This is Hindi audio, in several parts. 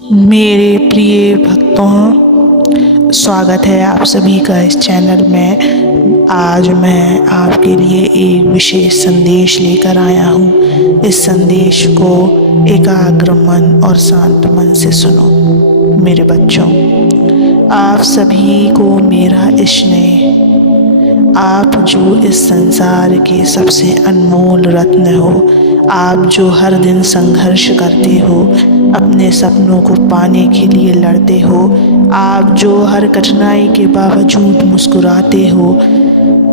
मेरे प्रिय भक्तों, स्वागत है आप सभी का इस चैनल में। आज मैं आपके लिए एक विशेष संदेश लेकर आया हूँ। इस संदेश को एकाग्र मन और शांत मन से सुनो। मेरे बच्चों, आप सभी को मेरा स्नेह। आप जो इस संसार के सबसे अनमोल रत्न हो, आप जो हर दिन संघर्ष करते हो, अपने सपनों को पाने के लिए लड़ते हो, आप जो हर कठिनाई के बावजूद मुस्कुराते हो,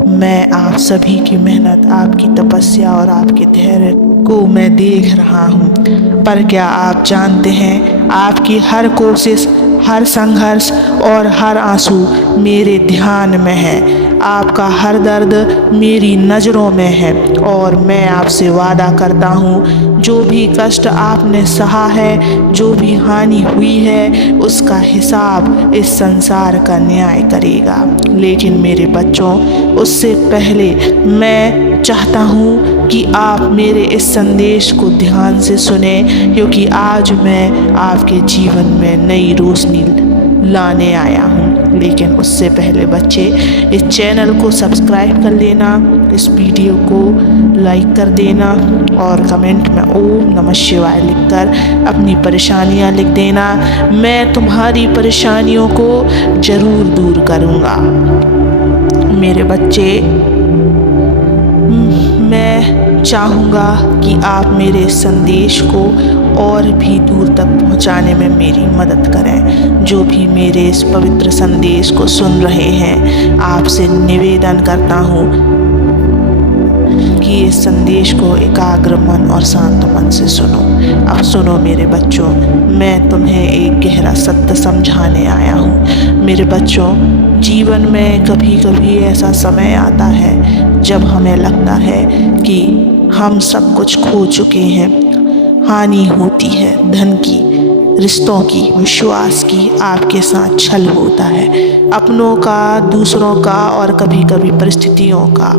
मैं आप सभी की मेहनत, आपकी तपस्या और आपके धैर्य को मैं देख रहा हूँ। पर क्या आप जानते हैं, आपकी हर कोशिश, हर संघर्ष और हर आंसू मेरे ध्यान में है। आपका हर दर्द मेरी नज़रों में है और मैं आपसे वादा करता हूँ, जो भी कष्ट आपने सहा है, जो भी हानि हुई है, उसका हिसाब इस संसार का न्याय करेगा। लेकिन मेरे बच्चों, उससे पहले मैं चाहता हूँ कि आप मेरे इस संदेश को ध्यान से सुने, क्योंकि आज मैं आपके जीवन में नई रोशनी लाने आया हूँ। लेकिन उससे पहले बच्चे, इस चैनल को सब्सक्राइब कर लेना, इस वीडियो को लाइक कर देना और कमेंट में ओम नमः शिवाय लिखकर अपनी परेशानियाँ लिख देना। मैं तुम्हारी परेशानियों को ज़रूर दूर करूँगा। मेरे बच्चे, मैं चाहूँगा कि आप मेरे संदेश को और भी दूर तक पहुँचाने में मेरी मदद करें। जो भी मेरे इस पवित्र संदेश को सुन रहे हैं, आपसे निवेदन करता हूँ कि इस संदेश को एकाग्र मन और शांत मन से सुनो। अब सुनो मेरे बच्चों, मैं तुम्हें एक गहरा सत्य समझाने आया हूँ। मेरे बच्चों, जीवन में कभी कभी ऐसा समय आता है जब हमें लगता है कि हम सब कुछ खो चुके हैं। हानि होती है, धन की, रिश्तों की, विश्वास की, आपके साथ छल होता है, अपनों का, दूसरों का और कभी कभी परिस्थितियों का।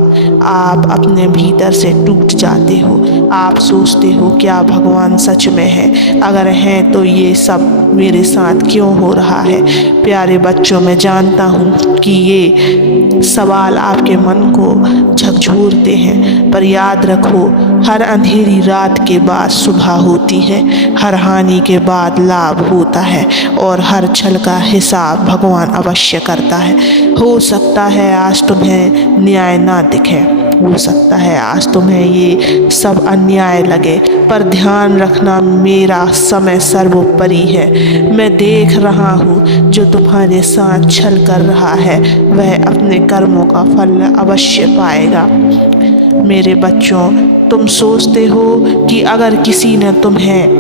आप अपने भीतर से टूट जाते हो। आप सोचते हो, क्या भगवान सच में है? अगर है तो ये सब मेरे साथ क्यों हो रहा है? प्यारे बच्चों, मैं जानता हूँ कि ये सवाल आपके मन को झकझोरते हैं, पर याद रखो, हर अंधेरी रात के बाद सुबह होती है, हर हानि के बाद लाभ होता है और हर छल का हिसाब भगवान अवश्य करता है। हो सकता है आज तुम्हें न्याय ना दिखे, हो सकता है आज तुम्हें ये सब अन्याय लगे, पर ध्यान रखना, मेरा समय सर्वोपरि है। मैं देख रहा हूँ, जो तुम्हारे साथ छल कर रहा है वह अपने कर्मों का फल अवश्य पाएगा। मेरे बच्चों, तुम सोचते हो कि अगर किसी ने तुम्हें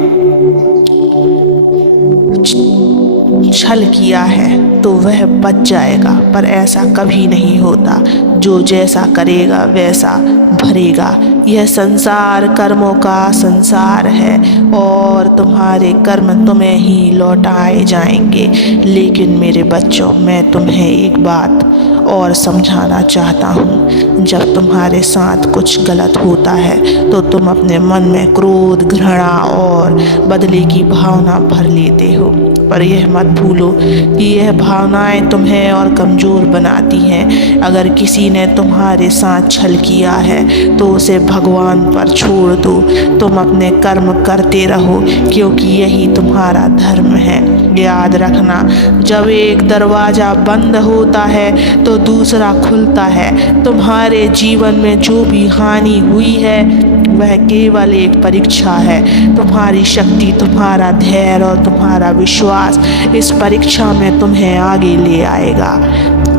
छल किया है तो वह बच जाएगा, पर ऐसा कभी नहीं होता। जो जैसा करेगा वैसा भरेगा। यह संसार कर्मों का संसार है और तुम्हारे कर्म तुम्हें ही लौटाए जाएंगे। लेकिन मेरे बच्चों, मैं तुम्हें एक बात और समझाना चाहता हूँ। जब तुम्हारे साथ कुछ गलत होता है तो तुम अपने मन में क्रोध, घृणा और बदले की भावना भर लेते हो, पर यह मत भूलो कि यह भावनाएं तुम्हें और कमज़ोर बनाती हैं। अगर किसी ने तुम्हारे साथ छल किया है तो उसे भगवान पर छोड़ दो। तुम अपने कर्म करते रहो, क्योंकि यही तुम्हारा धर्म है। याद रखना, जब एक दरवाज़ा बंद होता है तो दूसरा खुलता है। तुम्हारे जीवन में जो भी हानि हुई है वह केवल एक परीक्षा है। तुम्हारी शक्ति, तुम्हारा धैर्य और तुम्हारा विश्वास इस परीक्षा में तुम्हें आगे ले आएगा।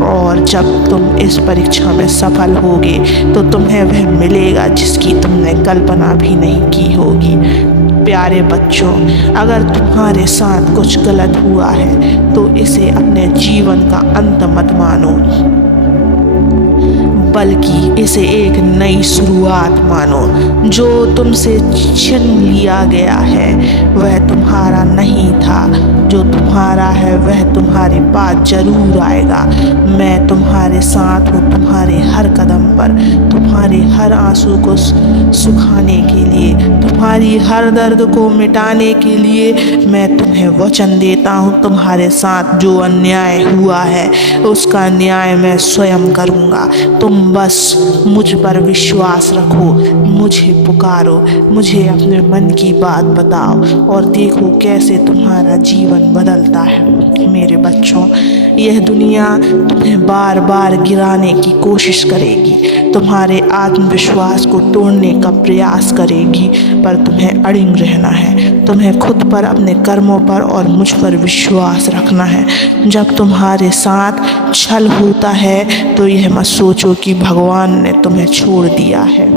और जब तुम इस परीक्षा में सफल होगे तो तुम्हें वह मिलेगा जिसकी तुमने कल्पना भी नहीं की होगी। प्यारे बच्चों, अगर तुम्हारे साथ कुछ गलत हुआ है तो इसे अपने जीवन का अंत मत मानो, बल्कि इसे एक नई शुरुआत मानो। जो तुमसे छीन लिया गया है वह तुम्हारा नहीं था। जो तुम्हारा है वह तुम्हारे पास जरूर आएगा। मैं तुम्हारे साथ हूँ, तुम्हारे हर कदम पर, तुम्हारे हर आंसू को सुखाने के लिए, तुम्हारी हर दर्द को मिटाने के लिए मैं तुम्हें वचन देता हूँ। तुम्हारे साथ जो अन्याय हुआ है उसका न्याय मैं स्वयं करूँगा। तुम बस मुझ पर विश्वास रखो, मुझे पुकारो, मुझे अपने मन की बात बताओ और देखो कैसे तुम्हारा जीवन बदलता है। मेरे बच्चों, यह दुनिया तुम्हें बार बार गिराने की कोशिश करेगी, तुम्हारे आत्मविश्वास को तोड़ने का प्रयास करेगी, पर तुम्हें अड़िग रहना है। तुम्हें खुद पर, अपने कर्मों पर और मुझ पर विश्वास रखना है। जब तुम्हारे साथ छल होता है तो यह मत सोचो कि भगवान ने तुम्हें छोड़ दिया है,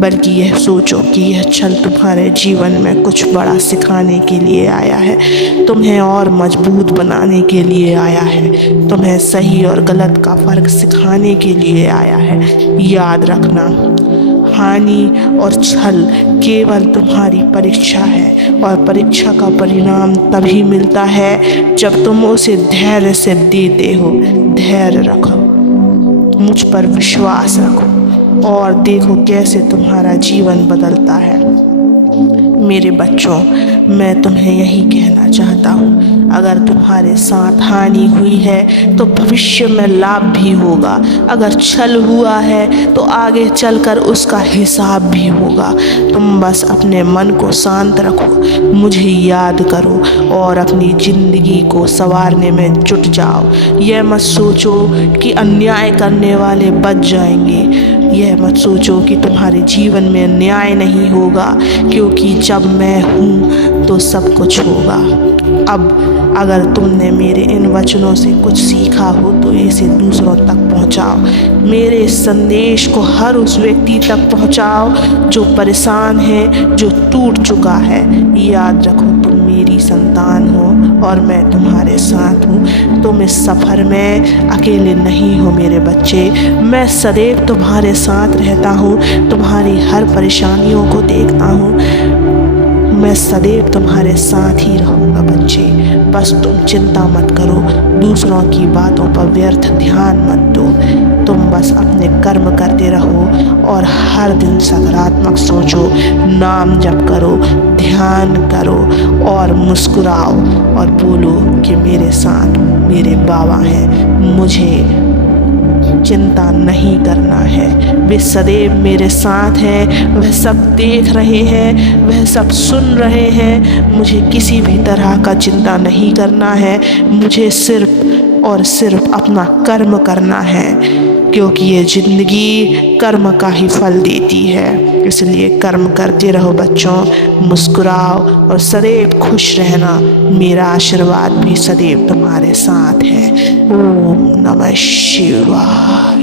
बल्कि यह सोचो कि यह छल तुम्हारे जीवन में कुछ बड़ा सिखाने के लिए आया है, तुम्हें और मजबूत बनाने के लिए आया है, तुम्हें सही और गलत का फ़र्क सिखाने के लिए आया है। याद रखना, हानि और छल केवल तुम्हारी परीक्षा है और परीक्षा का परिणाम तभी मिलता है जब तुम उसे धैर्य से देते हो। धैर्य रखो, मुझ पर विश्वास रखो और देखो कैसे तुम्हारा जीवन बदलता है। मेरे बच्चों, मैं तुम्हें यही कहना चाहता हूँ, अगर तुम्हारे साथ हानि हुई है तो भविष्य में लाभ भी होगा। अगर छल हुआ है तो आगे चलकर उसका हिसाब भी होगा। तुम बस अपने मन को शांत रखो, मुझे याद करो और अपनी ज़िंदगी को संवारने में जुट जाओ। यह मत सोचो कि अन्याय करने वाले बच जाएंगे, यह मत सोचो कि तुम्हारे जीवन में न्याय नहीं होगा, क्योंकि जब मैं हूँ तो सब कुछ होगा। अब अगर तुमने मेरे इन वचनों से कुछ सीखा हो तो इसे दूसरों तक पहुँचाओ। मेरे इस संदेश को हर उस व्यक्ति तक पहुँचाओ जो परेशान है, जो टूट चुका है। याद रखो, तुम मेरी संतान हो और मैं तुम्हारे साथ हूँ। तुम इस सफ़र में अकेले नहीं हो मेरे बच्चे, मैं सदैव तुम्हारे साथ रहता हूँ, तुम्हारी हर परेशानियों को देखता हूँ। मैं सदैव तुम्हारे साथ ही रहूँगा बच्चे। बस तुम चिंता मत करो, दूसरों की बातों पर व्यर्थ ध्यान मत दो। तुम बस अपने कर्म करते रहो और हर दिन सकारात्मक सोचो, नाम जप करो, ध्यान करो और मुस्कुराओ और बोलो कि मेरे साथ मेरे बाबा हैं, मुझे चिंता नहीं करना है। वे सदैव मेरे साथ हैं, वह सब देख रहे हैं, वह सब सुन रहे हैं। मुझे किसी भी तरह का चिंता नहीं करना है, मुझे सिर्फ और सिर्फ अपना कर्म करना है, क्योंकि ये ज़िंदगी कर्म का ही फल देती है। इसलिए कर्म करते रहो बच्चों, मुस्कुराओ और सदैव खुश रहना। मेरा आशीर्वाद भी सदैव तुम्हारे साथ है। ओम नमः शिवाय।